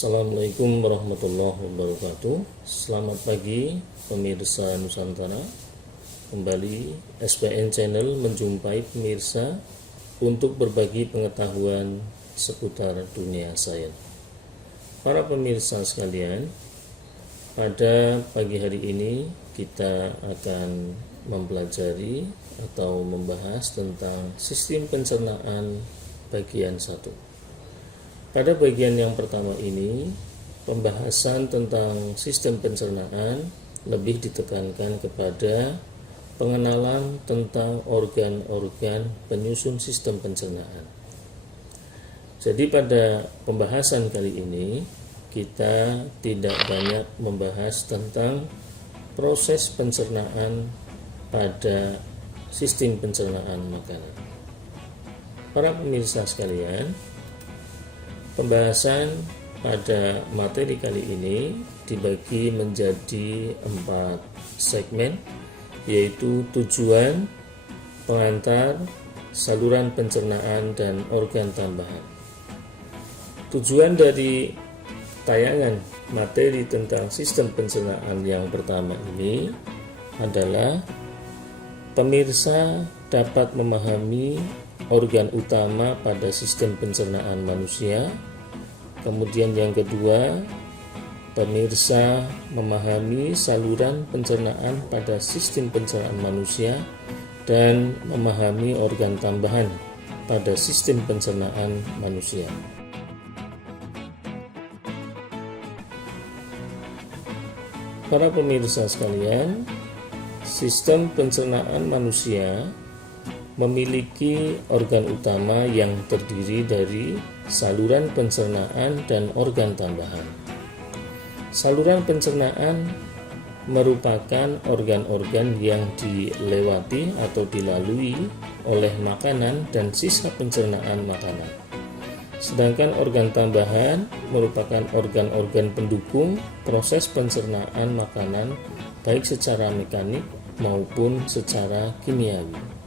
Assalamualaikum warahmatullahi wabarakatuh. Selamat pagi pemirsa Nusantara. Kembali SPN Channel menjumpai pemirsa untuk berbagi pengetahuan seputar dunia sains. Para pemirsa sekalian, pada pagi hari ini kita akan mempelajari atau membahas tentang sistem pencernaan bagian 1. Pada bagian yang pertama ini, pembahasan tentang sistem pencernaan lebih ditekankan kepada pengenalan tentang organ-organ penyusun sistem pencernaan. Jadi pada pembahasan kali ini, kita tidak banyak membahas tentang proses pencernaan pada sistem pencernaan makanan. Para pemirsa sekalian, pembahasan pada materi kali ini dibagi menjadi 4 segmen, yaitu tujuan, pengantar, saluran pencernaan, dan organ tambahan. Tujuan dari tayangan materi tentang sistem pencernaan yang pertama ini adalah pemirsa dapat memahami organ utama pada sistem pencernaan manusia. Kemudian yang kedua, pemirsa memahami saluran pencernaan pada sistem pencernaan manusia dan memahami organ tambahan pada sistem pencernaan manusia. Para pemirsa sekalian, sistem pencernaan manusia memiliki organ utama yang terdiri dari saluran pencernaan dan organ tambahan. Saluran pencernaan merupakan organ-organ yang dilewati atau dilalui oleh makanan dan sisa pencernaan makanan. Sedangkan organ tambahan merupakan organ-organ pendukung proses pencernaan makanan baik secara mekanik maupun secara kimiawi.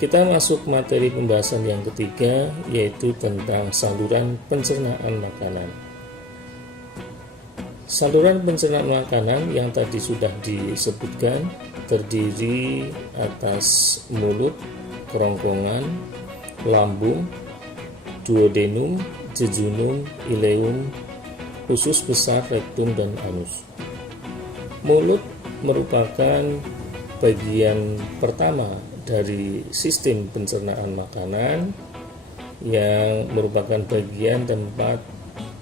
Kita masuk materi pembahasan yang ketiga, yaitu tentang saluran pencernaan makanan. Saluran pencernaan makanan yang tadi sudah disebutkan terdiri atas mulut, kerongkongan, lambung, duodenum, jejunum, ileum, usus besar, rektum, dan anus. Mulut merupakan bagian pertama dari sistem pencernaan makanan yang merupakan bagian tempat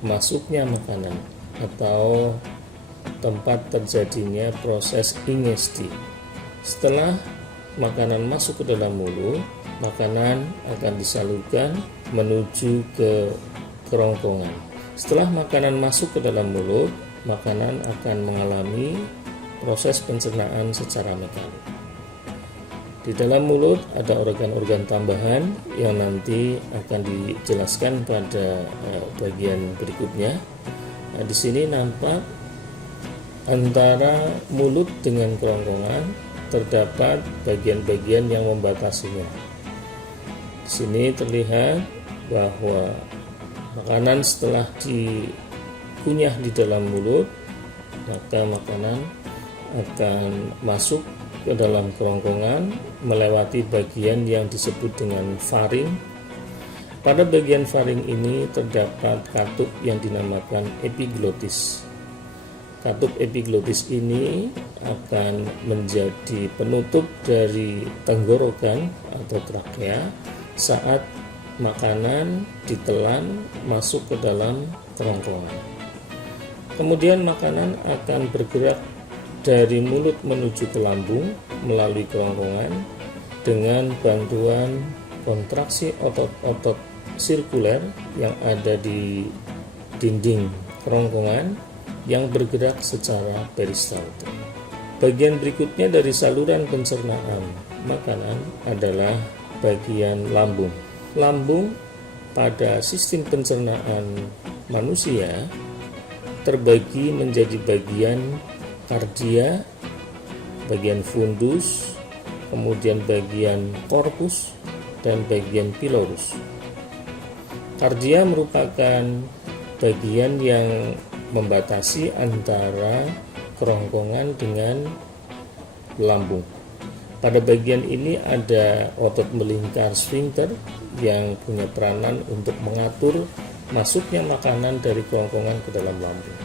masuknya makanan atau tempat terjadinya proses ingesti. Setelah makanan masuk ke dalam mulut, makanan akan disalurkan menuju ke kerongkongan. Setelah makanan masuk ke dalam mulut, makanan akan mengalami proses pencernaan secara mekanik. Di dalam mulut ada organ-organ tambahan yang nanti akan dijelaskan pada bagian berikutnya. Nah, di sini nampak antara mulut dengan kerongkongan terdapat bagian-bagian yang membatasinya. Di sini terlihat bahwa makanan setelah dikunyah di dalam mulut, maka makanan akan masuk ke dalam kerongkongan melewati bagian yang disebut dengan faring. Pada bagian faring ini terdapat katup yang dinamakan epiglotis. Katup epiglotis ini akan menjadi penutup dari tenggorokan atau trakea saat makanan ditelan masuk ke dalam kerongkongan. Kemudian makanan akan bergerak dari mulut menuju ke lambung melalui kerongkongan dengan bantuan kontraksi otot-otot sirkuler yang ada di dinding kerongkongan yang bergerak secara peristaltik. Bagian berikutnya dari saluran pencernaan makanan adalah bagian lambung. Lambung pada sistem pencernaan manusia terbagi menjadi bagian kardia, bagian fundus, kemudian bagian korpus, dan bagian pilorus. Kardia merupakan bagian yang membatasi antara kerongkongan dengan lambung. Pada bagian ini ada otot melingkar sphincter yang punya peranan untuk mengatur masuknya makanan dari kerongkongan ke dalam lambung.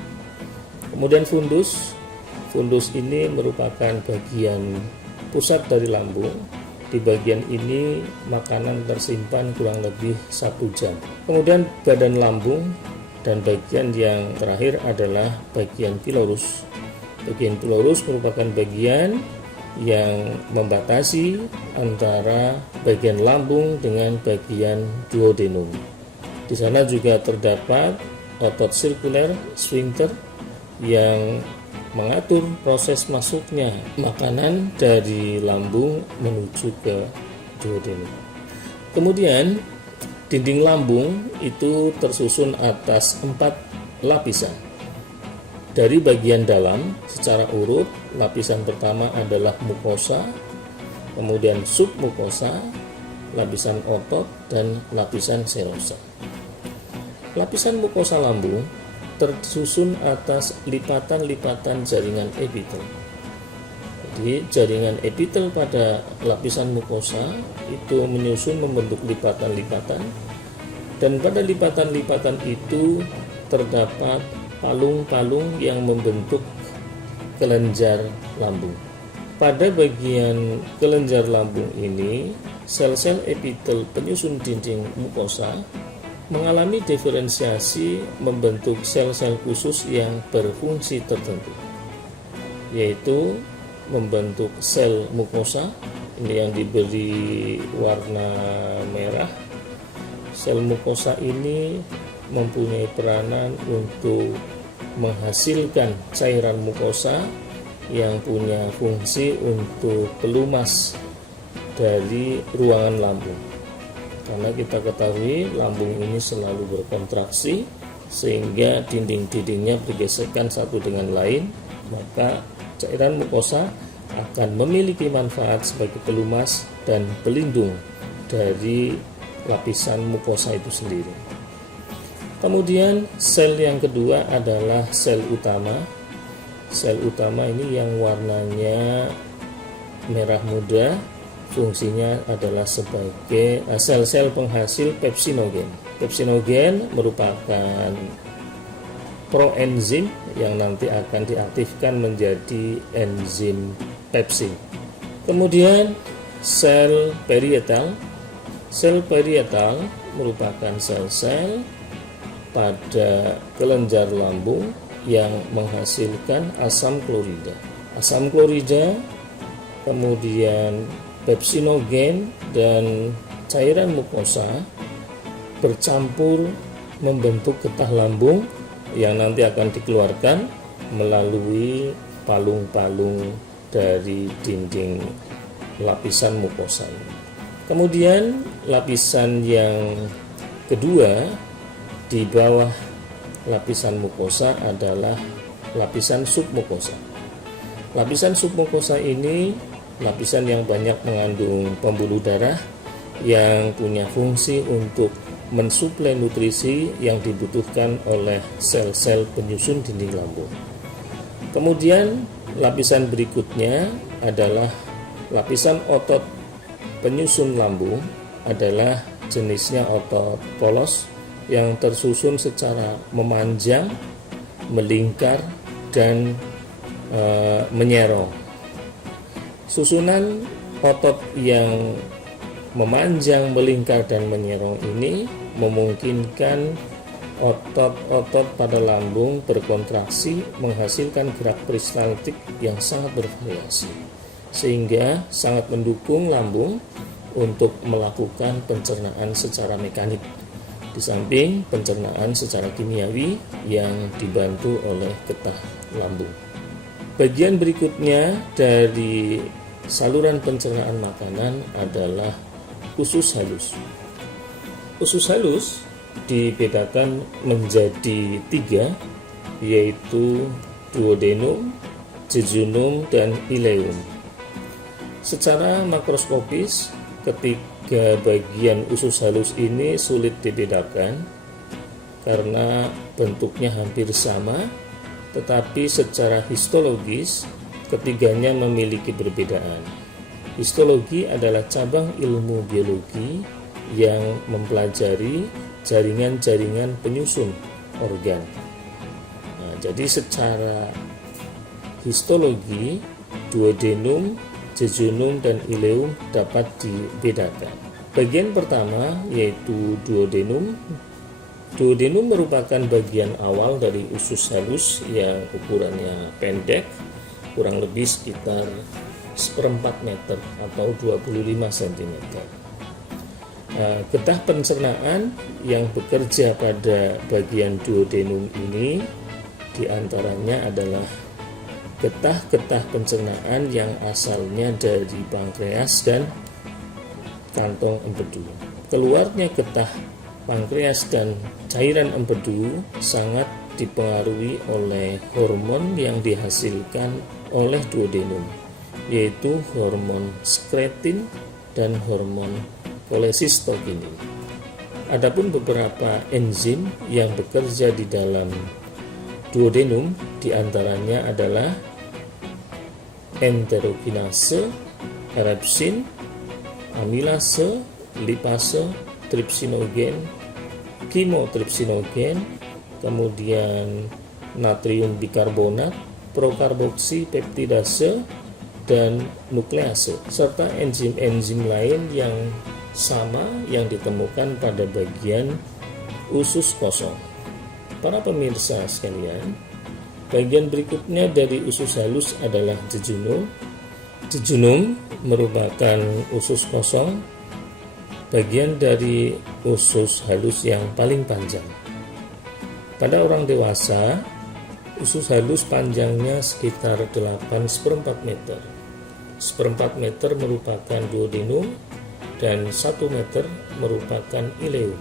Kemudian fundus. Fundus ini merupakan bagian pusat dari lambung. Di bagian ini makanan tersimpan kurang lebih 1 jam. Kemudian badan lambung, dan bagian yang terakhir adalah bagian pilorus. Bagian pilorus merupakan bagian yang membatasi antara bagian lambung dengan bagian duodenum. Di sana juga terdapat otot sirkuler sphincter yang mengatur proses masuknya makanan dari lambung menuju ke duodenum. Kemudian dinding lambung itu tersusun atas 4 lapisan. Dari bagian dalam secara urut, lapisan pertama adalah mukosa, kemudian submukosa, lapisan otot, dan lapisan serosa. Lapisan mukosa lambung tersusun atas lipatan-lipatan jaringan epitel. Jadi jaringan epitel pada lapisan mukosa itu menyusun membentuk lipatan-lipatan, dan pada lipatan-lipatan itu terdapat palung-palung yang membentuk kelenjar lambung. Pada bagian kelenjar lambung ini, sel-sel epitel penyusun dinding mukosa mengalami diferensiasi membentuk sel-sel khusus yang berfungsi tertentu, yaitu membentuk sel mukosa, ini yang diberi warna merah. Sel mukosa ini mempunyai peranan untuk menghasilkan cairan mukosa yang punya fungsi untuk pelumas dari ruangan lambung. Karena kita ketahui lambung ini selalu berkontraksi sehingga dinding-dindingnya bergesekan satu dengan lain, maka cairan mukosa akan memiliki manfaat sebagai pelumas dan pelindung dari lapisan mukosa itu sendiri. Kemudian sel yang kedua adalah sel utama. Sel utama ini yang warnanya merah muda, fungsinya adalah sebagai sel-sel penghasil pepsinogen. Pepsinogen merupakan proenzim yang nanti akan diaktifkan menjadi enzim pepsin. Kemudian sel parietal. Sel parietal merupakan sel-sel pada kelenjar lambung yang menghasilkan asam klorida. Asam klorida, kemudian pepsinogen dan cairan mukosa bercampur membentuk getah lambung yang nanti akan dikeluarkan melalui palung-palung dari dinding lapisan mukosa ini. Kemudian lapisan yang kedua di bawah lapisan mukosa adalah lapisan submukosa. Lapisan submukosa ini lapisan yang banyak mengandung pembuluh darah yang punya fungsi untuk mensuplai nutrisi yang dibutuhkan oleh sel-sel penyusun dinding lambung. Kemudian lapisan berikutnya adalah lapisan otot penyusun lambung, adalah jenisnya otot polos yang tersusun secara memanjang, melingkar, dan menyerong. Susunan otot yang memanjang, melingkar, dan menyerong ini memungkinkan otot-otot pada lambung berkontraksi menghasilkan gerak peristaltik yang sangat bervariasi, sehingga sangat mendukung lambung untuk melakukan pencernaan secara mekanik, di samping pencernaan secara kimiawi yang dibantu oleh getah lambung. Bagian berikutnya dari saluran pencernaan makanan adalah usus halus. Usus halus dibedakan menjadi 3, yaitu duodenum, jejunum, dan ileum. Secara makroskopis, ketiga Ketiga bagian usus halus ini sulit dibedakan karena bentuknya hampir sama, tetapi secara histologis ketiganya memiliki perbedaan. Histologi adalah cabang ilmu biologi yang mempelajari jaringan-jaringan penyusun organ. Nah, jadi secara histologi, duodenum, jejunum, dan ileum dapat dibedakan. Bagian pertama yaitu duodenum. Duodenum merupakan bagian awal dari usus halus yang ukurannya pendek, kurang lebih sekitar 1/4 meter atau 25 cm. Getah pencernaan yang bekerja pada bagian duodenum ini diantaranya adalah getah-getah pencernaan yang asalnya dari pankreas dan kantong empedu. Keluarnya getah pankreas dan cairan empedu sangat dipengaruhi oleh hormon yang dihasilkan oleh duodenum, yaitu hormon skretin dan hormon kolesistokinin. Adapun beberapa enzim yang bekerja di dalam duodenum diantaranya adalah enterokinase, erepsin, amilase, lipase, tripsinogen, kimotripsinogen, kemudian natrium bikarbonat, prokarboksi peptidase, dan nuklease, serta enzim-enzim lain yang sama yang ditemukan pada bagian usus kosong. Para pemirsa sekalian, bagian berikutnya dari usus halus adalah jejunum. Jejunum merupakan usus kosong, bagian dari usus halus yang paling panjang. Pada orang dewasa, usus halus panjangnya sekitar 8/4 meter. 1/4 meter merupakan duodenum dan 1 meter merupakan ileum.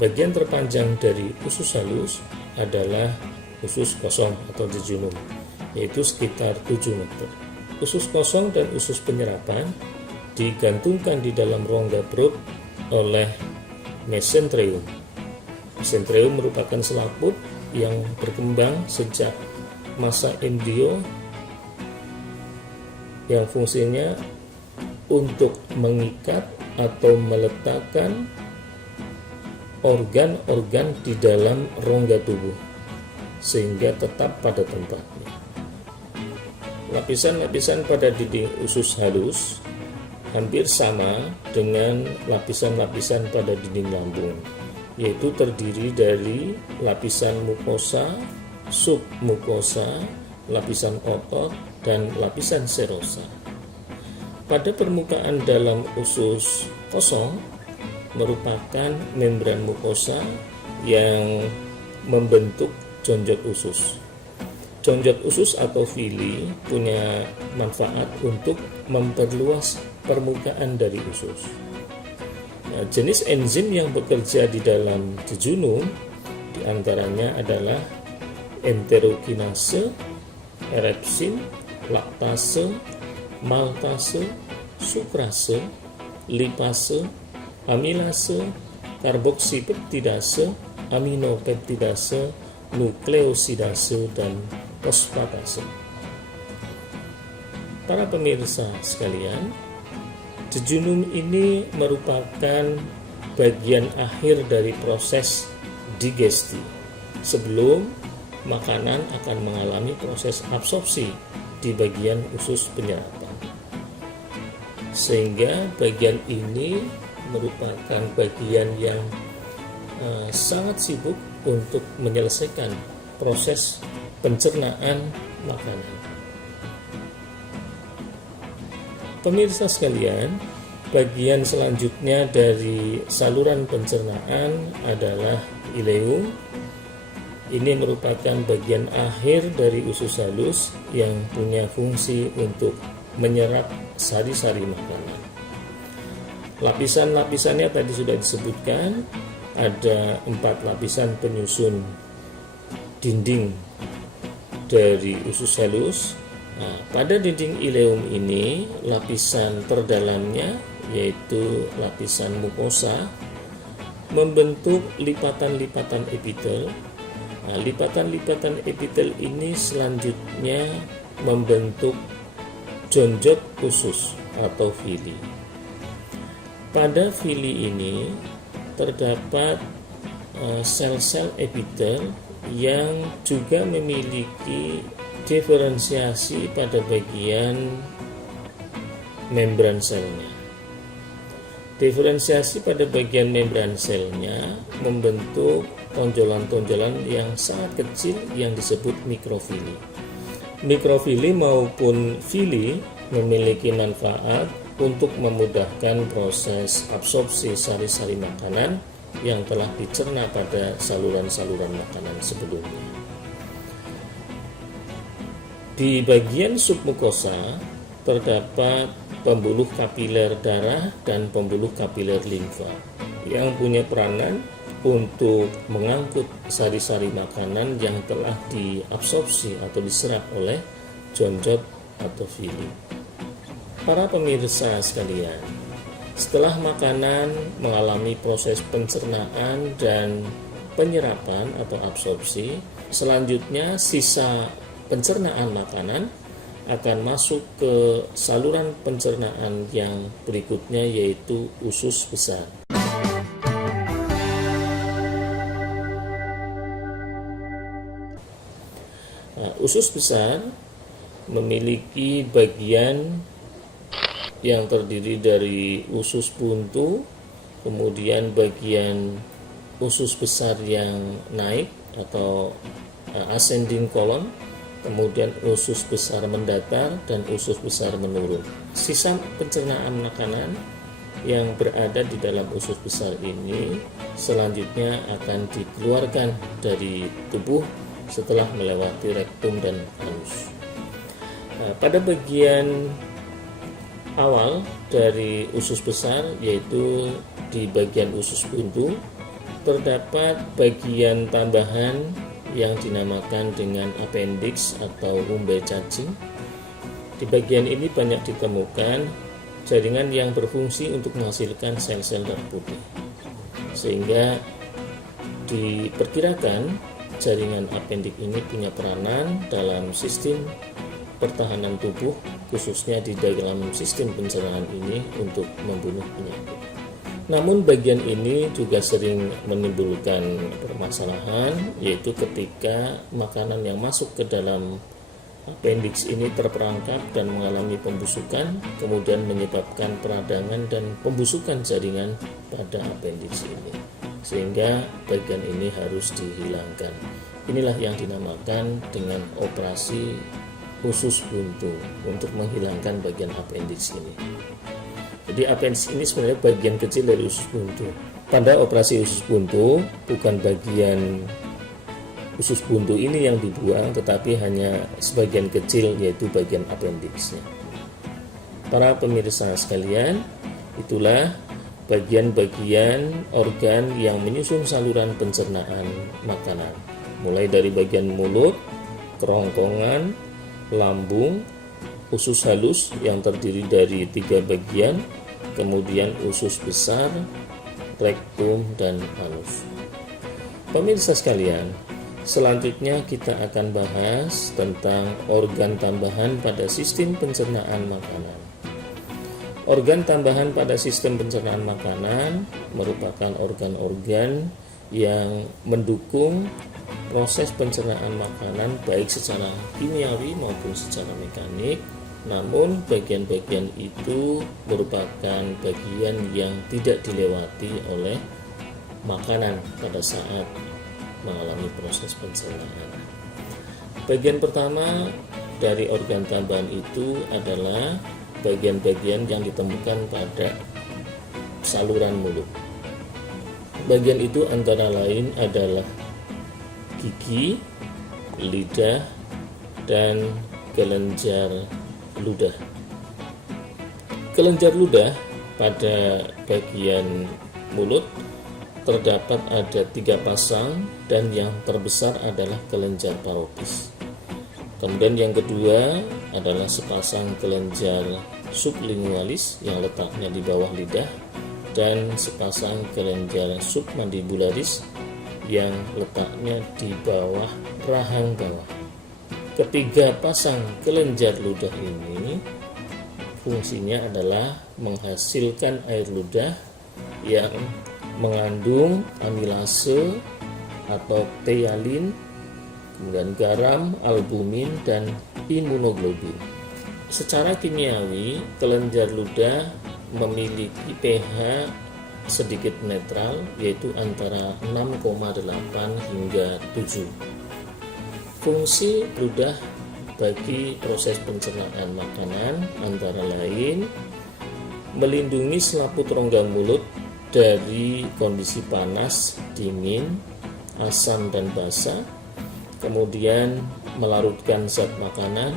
Bagian terpanjang dari usus halus adalah usus kosong atau jejunum, yaitu sekitar 7 meter. Usus kosong dan usus penyerapan digantungkan di dalam rongga perut oleh mesenterium. Mesenterium merupakan selaput yang berkembang sejak masa embrio yang fungsinya untuk mengikat atau meletakkan organ-organ di dalam rongga tubuh sehingga tetap pada tempatnya. Lapisan-lapisan pada dinding usus halus hampir sama dengan lapisan-lapisan pada dinding lambung, yaitu terdiri dari lapisan mukosa, submukosa, lapisan otot, dan lapisan serosa. Pada permukaan dalam usus kosong merupakan membran mukosa yang membentuk jonjot usus. Jonjot usus atau villi punya manfaat untuk memperluas permukaan dari usus. Nah, jenis enzim yang bekerja di dalam jejunum diantaranya adalah enterokinase, erepsin, laktase, maltase, sukrase, lipase, amilase, karboksipeptidase, aminopeptidase, nukleosidase, dan fosfatase. Para pemirsa sekalian, jejunum ini merupakan bagian akhir dari proses digesti sebelum makanan akan mengalami proses absorpsi di bagian usus penyerapan. Sehingga bagian ini merupakan bagian yang sangat sibuk untuk menyelesaikan proses pencernaan makanan. Pemirsa sekalian, bagian selanjutnya dari saluran pencernaan adalah ileum. Ini merupakan bagian akhir dari usus halus yang punya fungsi untuk menyerap sari-sari makanan. Lapisan-lapisannya tadi sudah disebutkan, ada 4 lapisan penyusun dinding dari usus halus. Nah, pada dinding ileum ini, lapisan terdalamnya yaitu lapisan mukosa, membentuk lipatan-lipatan epitel. Nah, lipatan-lipatan epitel ini selanjutnya membentuk jonjot usus atau villi. Pada villi ini terdapat sel-sel epitel yang juga memiliki diferensiasi pada bagian membran selnya. Diferensiasi pada bagian membran selnya membentuk tonjolan-tonjolan yang sangat kecil yang disebut mikrofili. Mikrofili maupun villi memiliki manfaat untuk memudahkan proses absorpsi sari-sari makanan yang telah dicerna pada saluran-saluran makanan sebelumnya. Di bagian submukosa terdapat pembuluh kapiler darah dan pembuluh kapiler limfa yang punya peranan untuk mengangkut sari-sari makanan yang telah diabsorpsi atau diserap oleh jonjot atau villi. Para pemirsa sekalian, setelah makanan mengalami proses pencernaan dan penyerapan atau absorpsi, selanjutnya sisa pencernaan makanan akan masuk ke saluran pencernaan yang berikutnya, yaitu usus besar. Nah, usus besar memiliki bagian yang terdiri dari usus buntu, kemudian bagian usus besar yang naik atau ascending colon, kemudian usus besar mendatar dan usus besar menurun. Sisa pencernaan makanan yang berada di dalam usus besar ini selanjutnya akan dikeluarkan dari tubuh setelah melewati rektum dan anus. Nah, pada bagian awal dari usus besar, yaitu di bagian usus buntu, terdapat bagian tambahan yang dinamakan dengan appendix atau umbai cacing. Di bagian ini banyak ditemukan jaringan yang berfungsi untuk menghasilkan sel-sel darah putih, sehingga diperkirakan jaringan appendix ini punya peranan dalam sistem pertahanan tubuh, khususnya di dalam sistem pencernaan ini untuk membunuh penyakit. Namun bagian ini juga sering menimbulkan permasalahan, yaitu ketika makanan yang masuk ke dalam appendix ini terperangkap dan mengalami pembusukan, kemudian menyebabkan peradangan dan pembusukan jaringan pada appendix ini, sehingga bagian ini harus dihilangkan. Inilah yang dinamakan dengan operasi usus buntu untuk menghilangkan bagian appendix ini. Jadi appendix ini sebenarnya bagian kecil dari usus buntu. Pada operasi usus buntu, bukan bagian usus buntu ini yang dibuang, tetapi hanya sebagian kecil, yaitu bagian appendixnya. Para pemirsa sekalian, itulah bagian-bagian organ yang menyusun saluran pencernaan makanan, mulai dari bagian mulut, kerongkongan, lambung, usus halus yang terdiri dari 3 bagian, kemudian usus besar, rektum, dan anus. Pemirsa sekalian, selanjutnya kita akan bahas tentang organ tambahan pada sistem pencernaan makanan. Organ tambahan pada sistem pencernaan makanan merupakan organ-organ yang mendukung proses pencernaan makanan baik secara kimiawi maupun secara mekanik. Namun bagian-bagian itu merupakan bagian yang tidak dilewati oleh makanan pada saat mengalami proses pencernaan. Bagian pertama dari organ tambahan itu adalah bagian-bagian yang ditemukan pada saluran mulut. Bagian itu antara lain adalah gigi, lidah, dan kelenjar ludah. Kelenjar ludah pada bagian mulut terdapat ada 3 pasang, dan yang terbesar adalah kelenjar parotis. Kemudian yang kedua adalah sepasang kelenjar sublingualis yang letaknya di bawah lidah, dan sepasang kelenjar submandibularis yang letaknya di bawah rahang bawah. Ketiga pasang kelenjar ludah ini fungsinya adalah menghasilkan air ludah yang mengandung amilase atau ptyalin, kemudian garam, albumin, dan imunoglobin. Secara kimiawi, kelenjar ludah memiliki pH sedikit netral, yaitu antara 6,8 hingga 7. Fungsi ludah bagi proses pencernaan makanan antara lain melindungi selaput rongga mulut dari kondisi panas, dingin, asam, dan basah, kemudian melarutkan zat makanan,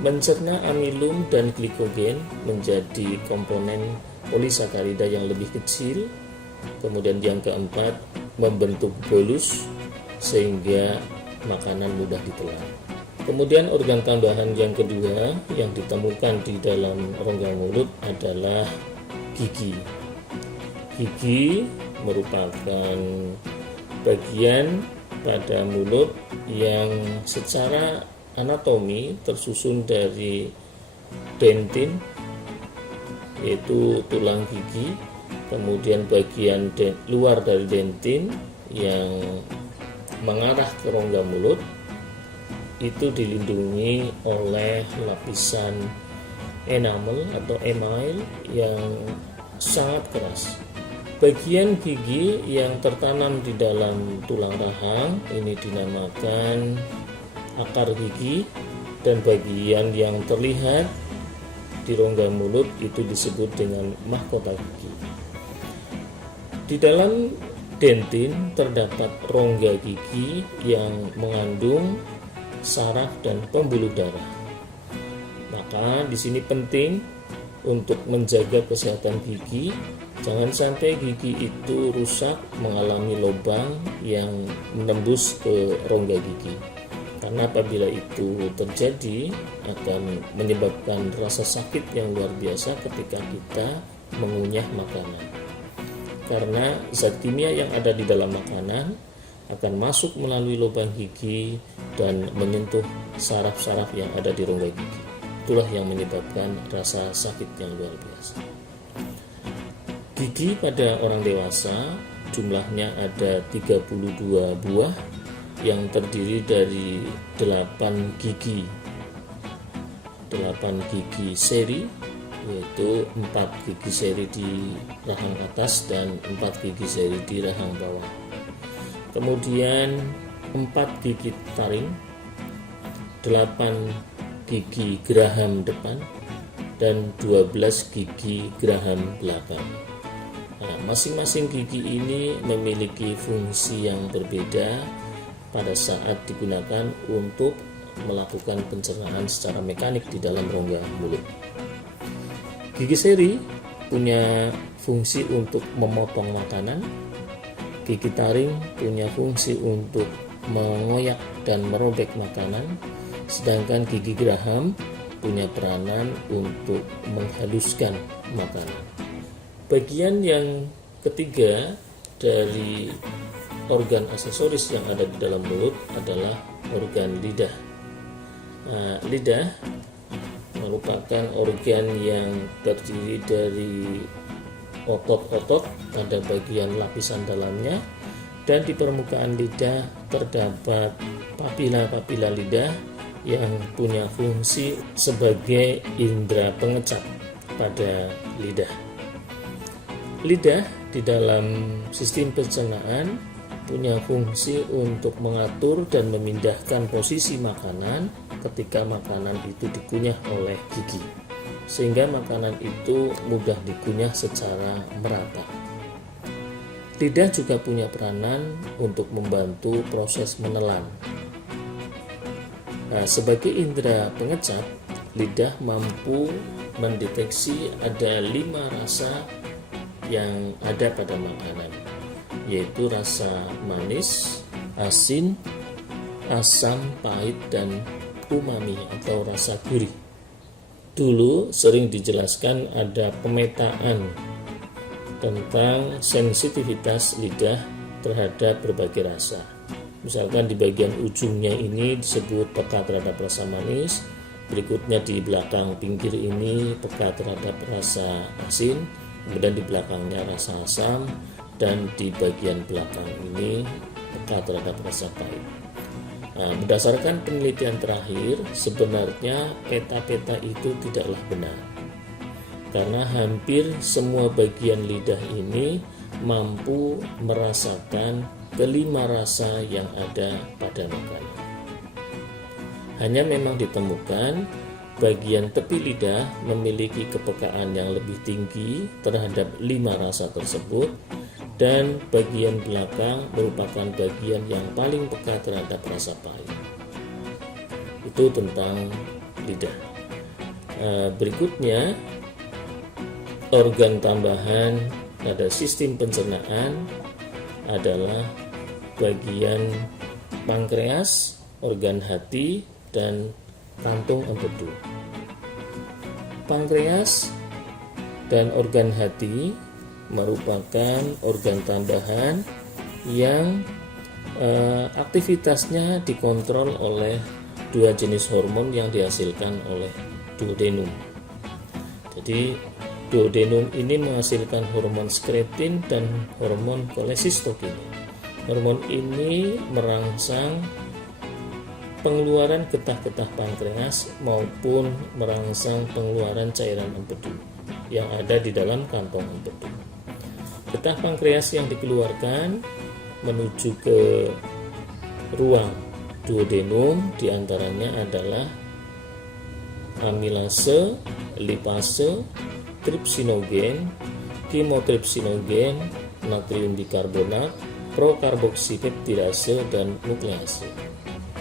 mencerna amilum dan glikogen menjadi komponen polisakarida yang lebih kecil, kemudian yang keempat membentuk bolus sehingga makanan mudah ditelan. Kemudian organ tambahan yang kedua yang ditemukan di dalam rongga mulut adalah gigi. Gigi merupakan bagian pada mulut yang secara anatomi tersusun dari dentin, yaitu tulang gigi, kemudian bagian luar dari dentin yang mengarah ke rongga mulut itu dilindungi oleh lapisan enamel atau email yang sangat keras. Bagian gigi yang tertanam di dalam tulang rahang ini dinamakan akar gigi, dan bagian yang terlihat di rongga mulut itu disebut dengan mahkota gigi. Di dalam dentin terdapat rongga gigi yang mengandung saraf dan pembuluh darah. Maka di sini penting untuk menjaga kesehatan gigi, jangan sampai gigi itu rusak mengalami lubang yang menembus ke rongga gigi. Karena apabila itu terjadi akan menyebabkan rasa sakit yang luar biasa ketika kita mengunyah makanan. Karena zat kimia yang ada di dalam makanan akan masuk melalui lubang gigi dan menyentuh saraf-saraf yang ada di rongga gigi. Itulah yang menyebabkan rasa sakit yang luar biasa. Gigi pada orang dewasa jumlahnya ada 32 buah yang terdiri dari 8 gigi seri, yaitu 4 gigi seri di rahang atas dan 4 gigi seri di rahang bawah. Kemudian 4 gigi taring, 8 gigi geraham depan, dan 12 gigi geraham belakang. Nah, masing-masing gigi ini memiliki fungsi yang berbeda pada saat digunakan untuk melakukan pencernaan secara mekanik di dalam rongga mulut. Gigi seri punya fungsi untuk memotong makanan, gigi taring punya fungsi untuk mengoyak dan merobek makanan, sedangkan gigi geraham punya peranan untuk menghaluskan makanan. Bagian yang ketiga dari organ aksesoris yang ada di dalam mulut adalah organ lidah. Nah, lidah merupakan organ yang terdiri dari otot-otot pada bagian lapisan dalamnya, dan di permukaan lidah terdapat papila-papila lidah yang punya fungsi sebagai indera pengecap pada lidah. Lidah di dalam sistem pencernaan punya fungsi untuk mengatur dan memindahkan posisi makanan ketika makanan itu dikunyah oleh gigi, sehingga makanan itu mudah dikunyah secara merata. Lidah juga punya peranan untuk membantu proses menelan. Nah, sebagai indera pengecap, lidah mampu mendeteksi ada 5 rasa yang ada pada makanan, yaitu rasa manis, asin, asam, pahit, dan umami atau rasa gurih. dulu sering dijelaskan ada pemetaan tentang sensitivitas lidah terhadap berbagai rasa. Misalkan di bagian ujungnya ini disebut peka terhadap rasa manis, berikutnya di belakang pinggir ini peka terhadap rasa asin, kemudian di belakangnya rasa asam, dan di bagian belakang ini peka terhadap rasa pahit. Nah, berdasarkan penelitian terakhir, sebenarnya peta-peta itu tidaklah benar, karena hampir semua bagian lidah ini mampu merasakan kelima rasa yang ada pada makanan. Hanya memang ditemukan bagian tepi lidah memiliki kepekaan yang lebih tinggi terhadap 5 rasa tersebut, dan bagian belakang merupakan bagian yang paling peka terhadap rasa pahit. Itu tentang lidah. Berikutnya, organ tambahan pada sistem pencernaan adalah bagian pankreas, organ hati, dan kantung empedu. Pankreas dan organ hati merupakan organ tambahan yang aktivitasnya dikontrol oleh 2 jenis hormon yang dihasilkan oleh duodenum. Jadi duodenum ini menghasilkan hormon skretin dan hormon kolesistokinin. Hormon ini merangsang pengeluaran getah-getah pankreas maupun merangsang pengeluaran cairan empedu yang ada di dalam kantong empedu. Getah pankreas yang dikeluarkan menuju ke ruang duodenum diantaranya adalah amilase, lipase, tripsinogen, kimotripsinogen, natrium bikarbonat, prokarboksipeptidase, dan nuklease.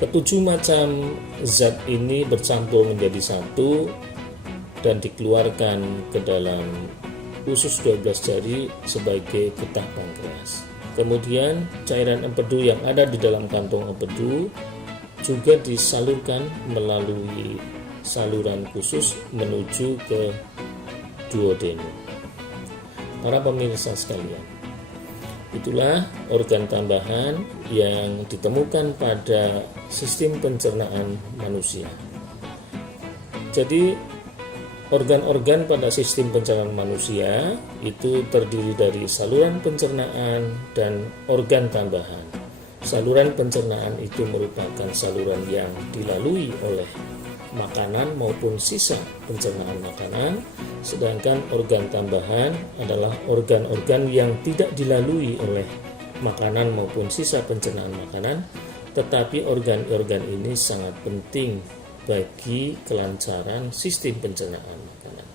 Ketujuh macam zat ini bercampur menjadi satu dan dikeluarkan ke dalam usus 12 jari sebagai getah pankreas. Kemudian cairan empedu yang ada di dalam kantong empedu juga disalurkan melalui saluran khusus menuju ke duodenum. Para pemirsa sekalian, itulah organ tambahan yang ditemukan pada sistem pencernaan manusia. Jadi organ-organ pada sistem pencernaan manusia itu terdiri dari saluran pencernaan dan organ tambahan. Saluran pencernaan itu merupakan saluran yang dilalui oleh makanan maupun sisa pencernaan makanan, sedangkan organ tambahan adalah organ-organ yang tidak dilalui oleh makanan maupun sisa pencernaan makanan, tetapi organ-organ ini sangat penting bagi kelancaran sistem pencernaan makanan.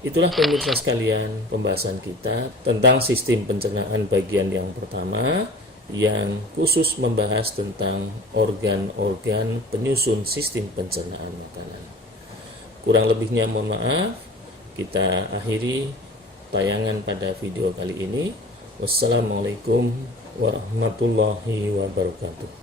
Itulah pemirsa sekalian pembahasan kita tentang sistem pencernaan bagian yang pertama yang khusus membahas tentang organ-organ penyusun sistem pencernaan makanan. Kurang lebihnya mohon maaf, kita akhiri tayangan pada video kali ini. Wassalamualaikum warahmatullahi wabarakatuh.